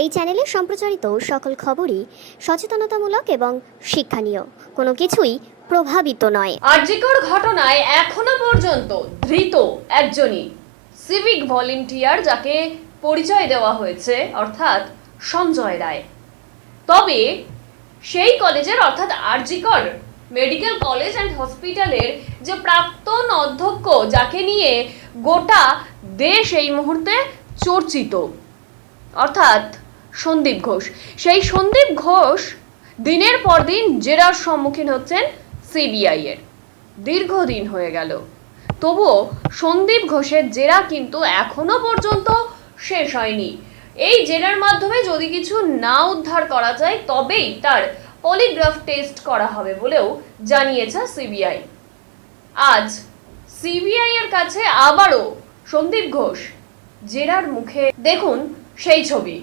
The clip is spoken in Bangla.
এই চ্যানেলে সম্প্রচারিত সকল খবরই সচেতনতামূলক এবং শিক্ষণীয়, কোনো কিছুই প্রভাবিত নয়। আরজিকর ঘটনায় এখনো পর্যন্ত ধৃত একজনই সিভিক ভলেন্টিয়ার, যাকে পরিচয় দেওয়া হয়েছে অর্থাৎ সঞ্জয় রায়। তবে সেই কলেজের অর্থাৎ আরজিকর মেডিকেল কলেজ অ্যান্ড হসপিটালের যে প্রাক্তন অধ্যক্ষ, যাকে নিয়ে গোটা দেশ এই মুহূর্তে চর্চিত, অর্থাৎ সন্দীপ ঘোষ, সেই সন্দীপ ঘোষ দিনের পর দিন জেরার সম্মুখীন হচ্ছেন সিবিআই এর। দীর্ঘদিন হয়ে গেল, তবুও সন্দীপ ঘোষের জেরা কিন্তু এখনো পর্যন্ত শেষ হয়নি। এই জেরার মাধ্যমে যদি কিছু না উদ্ধার করা যায়, তবেই তার পলিগ্রাফ টেস্ট করা হবে বলেও জানিয়েছে সিবিআই। আজ সিবিআই এর কাছে আবারও সন্দীপ ঘোষ জেরার মুখে। দেখুন সেই ছবি।